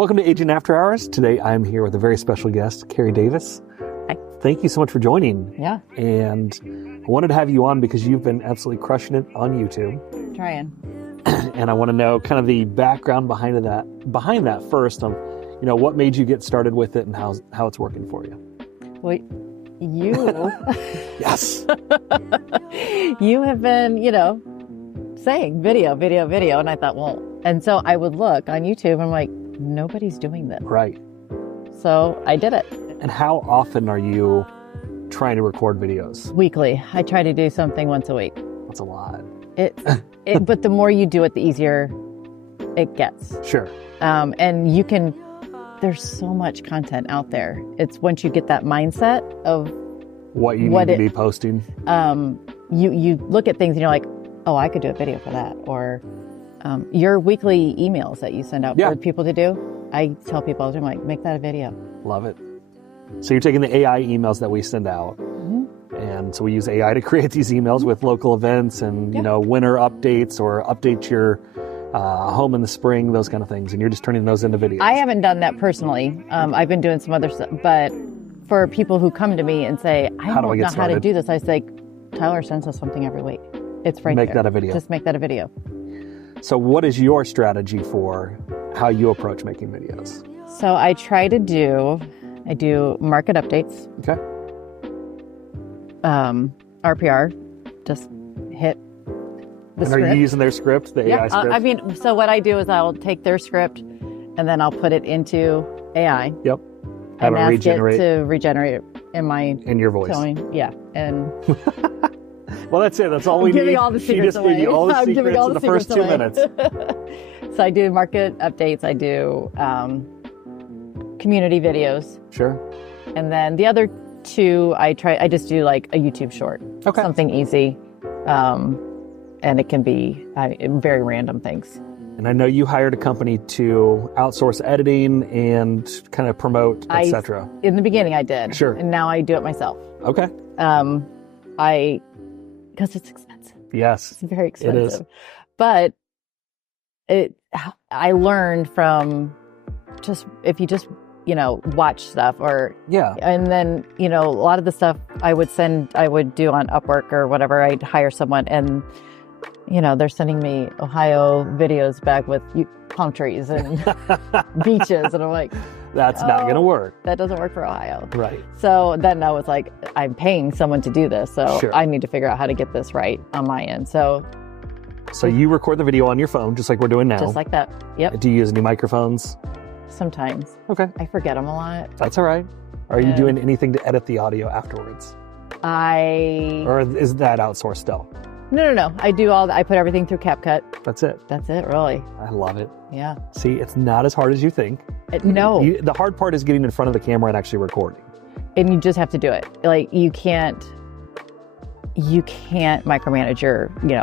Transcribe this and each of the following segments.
Welcome to Agent After Hours. Today I'm here with a very special guest, Carrie Davis. Hi. Thank you so much for joining. Yeah. And I wanted to have you on because you've been absolutely crushing it on YouTube. Trying. And I want to know kind of the background behind that first of, what made you get started with it and how it's working for you. Well, you. Yes. You have been, saying video. And I thought, and so I would look on YouTube and I'm like, nobody's doing this. Right. So I did it. And how often are you trying to record videos? Weekly. I try to do something once a week. That's a lot. But the more you do it, the easier it gets. Sure. And there's so much content out there. It's once you get that mindset of what you need to be posting. You look at things and you're like, oh, I could do a video for that. Or your weekly emails that you send out for people to do. I tell people all the time, like, make that a video. Love it. So you're taking the AI emails that we send out. Mm-hmm. And so we use AI to create these emails with local events and, winter updates or update your home in the spring, those kind of things. And you're just turning those into videos. I haven't done that personally. I've been doing some other stuff. But for people who come to me and say, I don't know how to do this, I say, Tyler sends us something every week. It's right there. Make that a video. Just make that a video. So what is your strategy for how you approach making videos? So I do market updates. Okay. RPR, just hit the script. Are you using their script, the AI script? So what I do is I'll take their script and then I'll put it into AI. Yep. And ask it to regenerate it in your voice. Tone. Yeah. And well, that's it. That's all we need. Giving all the secrets away. Gave you all the secrets in the first 2 minutes. So I do market updates. I do community videos. Sure. And then the other two, I just do like a YouTube short. Okay. Something easy. And it can be very random things. And I know you hired a company to outsource editing and kind of promote, etc. In the beginning, I did. Sure. And now I do it myself. Okay. Because it's expensive. Yes. It's very expensive. It is. But I learned from if you just watch stuff and then a lot of the stuff I would do on Upwork or whatever. I'd hire someone and they're sending me Ohio videos back with palm trees and beaches, and I'm like, that's not going to work. That doesn't work for Ohio. Right. So then I was like, I'm paying someone to do this, so sure. I need to figure out how to get this right on my end. So you record the video on your phone, just like we're doing now. Just like that. Yep. Do you use any microphones? Sometimes. Okay. I forget them a lot. That's all right. Are you doing anything to edit the audio afterwards? Or is that outsourced still? No. I do all that. I put everything through CapCut. That's it. That's it, really. I love it. Yeah. See, it's not as hard as you think. No. The hard part is getting in front of the camera and actually recording. And you just have to do it. Like, you can't micromanage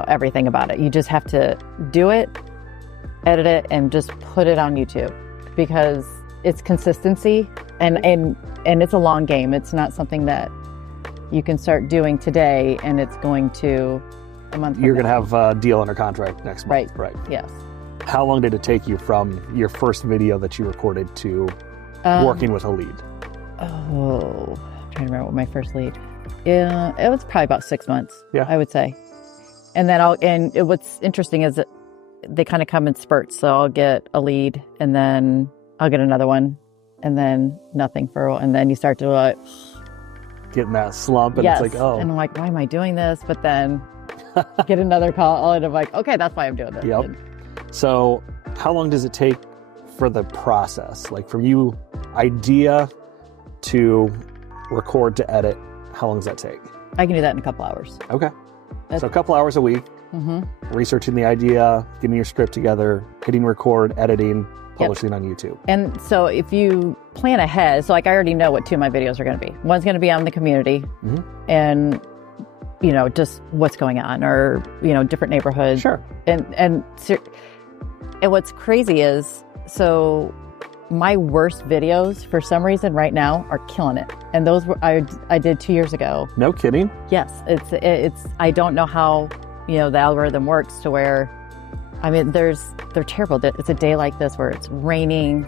everything about it. You just have to do it, edit it, and just put it on YouTube, because it's consistency and it's a long game. It's not something that you can start doing today and it's going to a month from You're going to now. have a deal under contract next month. Right. Yes. How long did it take you from your first video that you recorded to working with a lead? Oh, I'm trying to remember what my first lead. Yeah, it was probably about 6 months. Yeah, I would say. And then what's interesting is that they kind of come in spurts. So I'll get a lead, and then I'll get another one, and then nothing for a while, and then you start to get in that slump, and yes. It's like, oh. And I'm like, why am I doing this? But then get another call, and I'm like, okay, that's why I'm doing this. Yep. So how long does it take for the process? Like, from you idea to record to edit, how long does that take? I can do that in a couple hours. Okay. So a couple hours a week, researching the idea, getting your script together, hitting record, editing, publishing on YouTube. And so if you plan ahead, so like I already know what two of my videos are going to be. One's going to be on the community and, just what's going on, or, different neighborhoods. Sure. And what's crazy is, so my worst videos for some reason right now are killing it. And those I did 2 years ago. No kidding. Yes. It's I don't know how, the algorithm works to where, they're terrible. It's a day like this where it's raining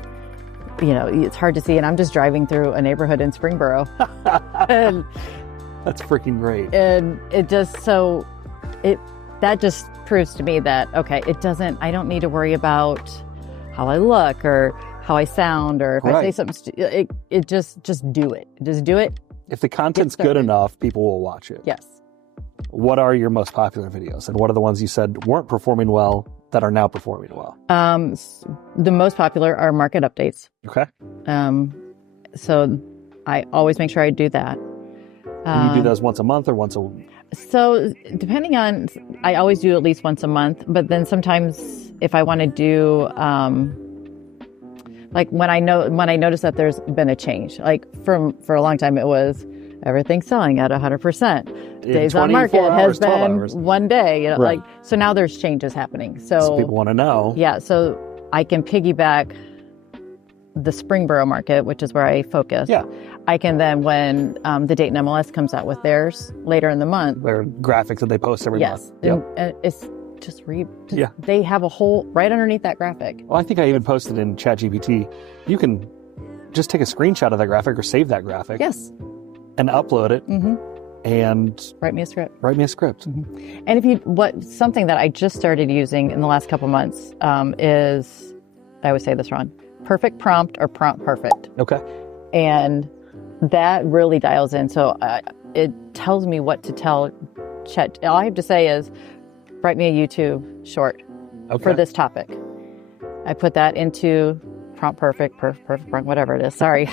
it's hard to see. And I'm just driving through a neighborhood in Springboro. And that's freaking great. And that just proves to me that, okay, I don't need to worry about how I look or how I sound, or if I say something, just do it. Just do it. If the content's good enough, people will watch it. Yes. What are your most popular videos, and what are the ones you said weren't performing well that are now performing well? The most popular are market updates. Okay. So I always make sure I do that. And you do those once a month or once a week? So depending on, I always do at least once a month, but then sometimes if I want to do, like when I notice that there's been a change, like for a long time it was everything's selling at 100%. Days on market has been 1 day, like, so now there's changes happening. So people want to know. Yeah. So I can piggyback the Springboro market, which is where I focus. Yeah. I can then, when the Dayton MLS comes out with theirs later in the month. Their graphics that they post every month. Yes. And it's just they have a whole, right underneath that graphic. Well, I think I even posted in ChatGPT, you can just take a screenshot of that graphic or save that graphic. Yes. And upload it. Mm-hmm. And write me a script. Mm-hmm. And something that I just started using in the last couple months is, I always say this wrong, perfect prompt or prompt perfect. Okay. And that really dials in. So it tells me what to tell Chat. All I have to say is, write me a YouTube short for this topic. I put that into prompt perfect, whatever it is. Sorry.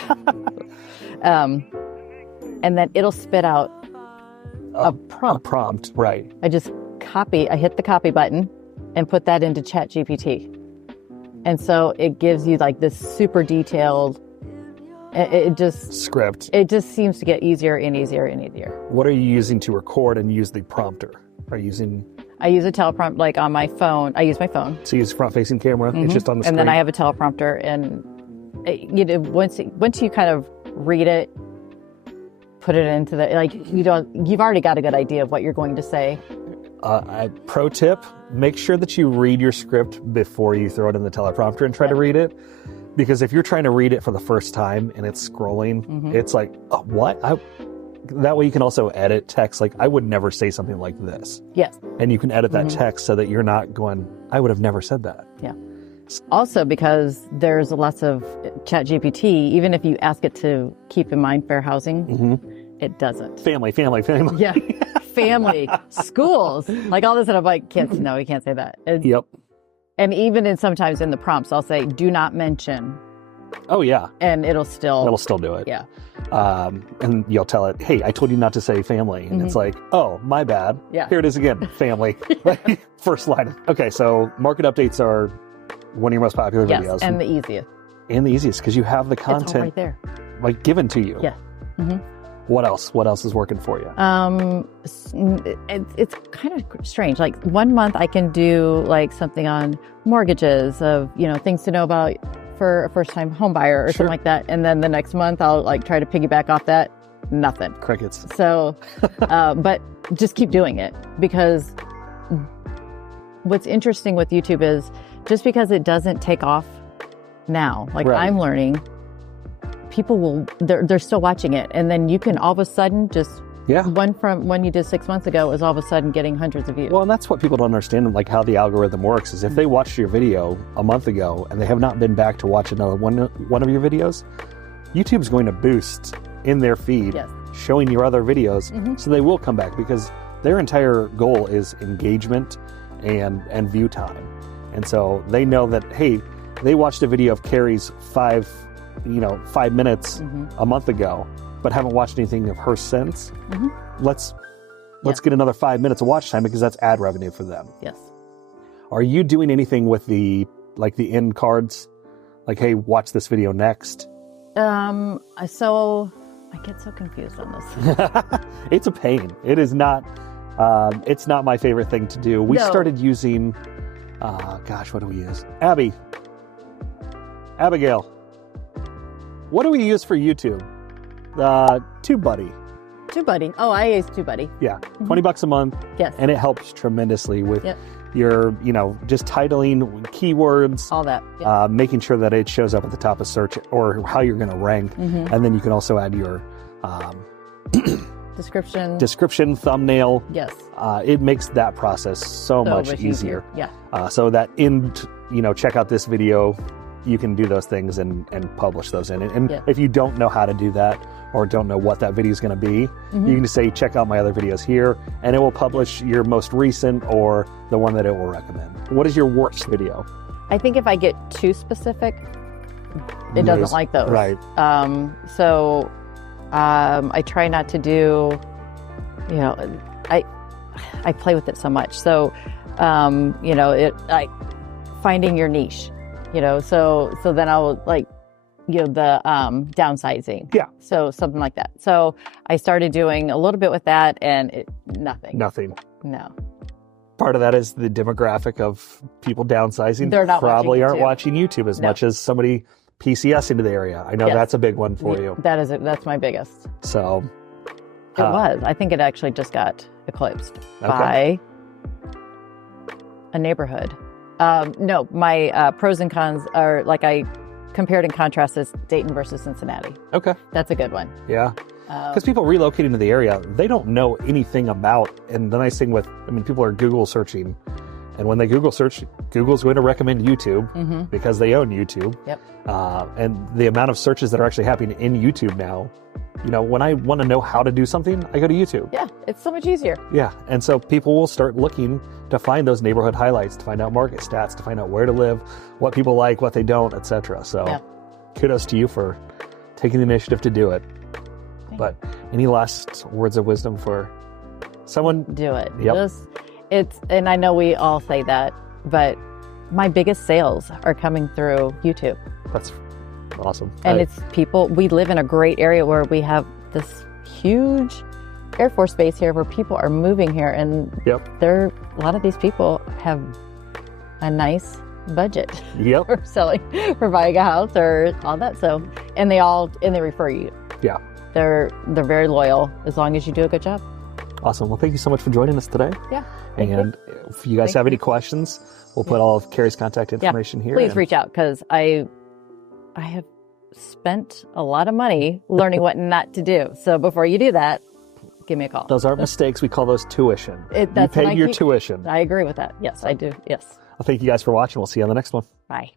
And then it'll spit out a prompt. A prompt, right. I hit the copy button and put that into ChatGPT. And so it gives you like this super detailed, script. It just seems to get easier and easier and easier. What are you using to record and use the prompter? I use a teleprompter, like on my phone. I use my phone. So you use front-facing camera. Mm-hmm. It's just on the screen. And then I have a teleprompter, and once you kind of read it, put it into you've already got a good idea of what you're going to say. Pro tip, make sure that you read your script before you throw it in the teleprompter and try to read it. Because if you're trying to read it for the first time and it's scrolling, it's like, oh, what? That way you can also edit text. Like, I would never say something like this. Yes. And you can edit that text so that you're not going, I would have never said that. Yeah. Also, because there's lots of ChatGPT, even if you ask it to keep in mind fair housing, it doesn't. Family. Yeah. Family, schools, like all this. And I'm like, no, you can't say that. Yep. And even sometimes in the prompts, I'll say, do not mention. Oh, yeah. And it'll still do it. Yeah. And you'll tell it, hey, I told you not to say family. And it's like, oh, my bad. Yeah. Here it is again, family. First line. Okay, so market updates are one of your most popular videos. Yes, and the easiest. And the easiest, because you have the content it's all right there. Like given to you. Yeah. Mm-hmm. What else? What else is working for you? It's kind of strange. Like 1 month I can do like something on mortgages of, things to know about for a first-time home buyer or something like that. And then the next month I'll like try to piggyback off that. Nothing. Crickets. So, but just keep doing it, because what's interesting with YouTube is just because it doesn't take off now, like I'm learning, people they're still watching it. And then you can all of a sudden just, one from when you did 6 months ago is all of a sudden getting hundreds of views. Well, and that's what people don't understand, like how the algorithm works is if they watched your video a month ago and they have not been back to watch another one of your videos, YouTube's going to boost in their feed showing your other videos. So they will come back, because their entire goal is engagement and view time. And so they know that, hey, they watched a video of Carrie's 5 minutes a month ago, but haven't watched anything of hers since. Let's get another 5 minutes of watch time, because that's ad revenue for them. Yes. Are you doing anything with the end cards? Like, hey, watch this video next. So I get so confused on this. It's a pain. It is not. It's not my favorite thing to do. We started using. What do we use? Abigail. What do we use for YouTube? TubeBuddy. TubeBuddy. Oh, I use TubeBuddy. Yeah, $20 a month. Yes. And it helps tremendously with You're, just titling keywords, all that, making sure that it shows up at the top of search or how you're going to rank. And then you can also add your description, thumbnail. Yes. It makes that process so much easier. Yeah. So that check out this video, you can do those things and publish those in. And if you don't know how to do that or don't know what that video is going to be, you can just say, check out my other videos here, and it will publish your most recent or the one that it will recommend. What is your worst video? I think if I get too specific, it doesn't like those. Right. So I try not to do, I play with it so much. So, finding your niche, so then I'll the downsizing. Yeah. So something like that. So I started doing a little bit with that, and nothing. No. Part of that is the demographic of people downsizing. They're not probably aren't watching YouTube as much as somebody PCS into the area. I know that's a big one for you. That is that's my biggest. So it was. I think it actually just got eclipsed by a neighborhood. No, my pros and cons are I compared and contrasted Dayton versus Cincinnati. Okay. That's a good one. Yeah. Because people relocating to the area, they don't know anything about, and the nice thing people are Google searching, and when they Google search, Google's going to recommend YouTube because they own YouTube. Yep. And the amount of searches that are actually happening in YouTube now, when I want to know how to do something, I go to YouTube. Yeah, it's so much easier. Yeah, and so people will start looking to find those neighborhood highlights, to find out market stats, to find out where to live, what people like, what they don't, etc. So kudos to you for taking the initiative to do it. But any last words of wisdom for someone? Do it. Yep. And I know we all say that, but my biggest sales are coming through YouTube. That's awesome. And it's people, we live in a great area where we have this huge Air Force base here where people are moving here, and a lot of these people have a nice budget for selling, for buying a house or all that. So, and they refer you. Yeah. They're very loyal as long as you do a good job. Awesome. Well, thank you so much for joining us today. Yeah. And if you guys have any questions, we'll put all of Carrie's contact information here. Please reach out, because I have spent a lot of money learning what not to do. So before you do that, give me a call. Those aren't mistakes. We call those tuition. You paid your tuition. I agree with that. Yes, I do. Yes. Well, thank you guys for watching. We'll see you on the next one. Bye.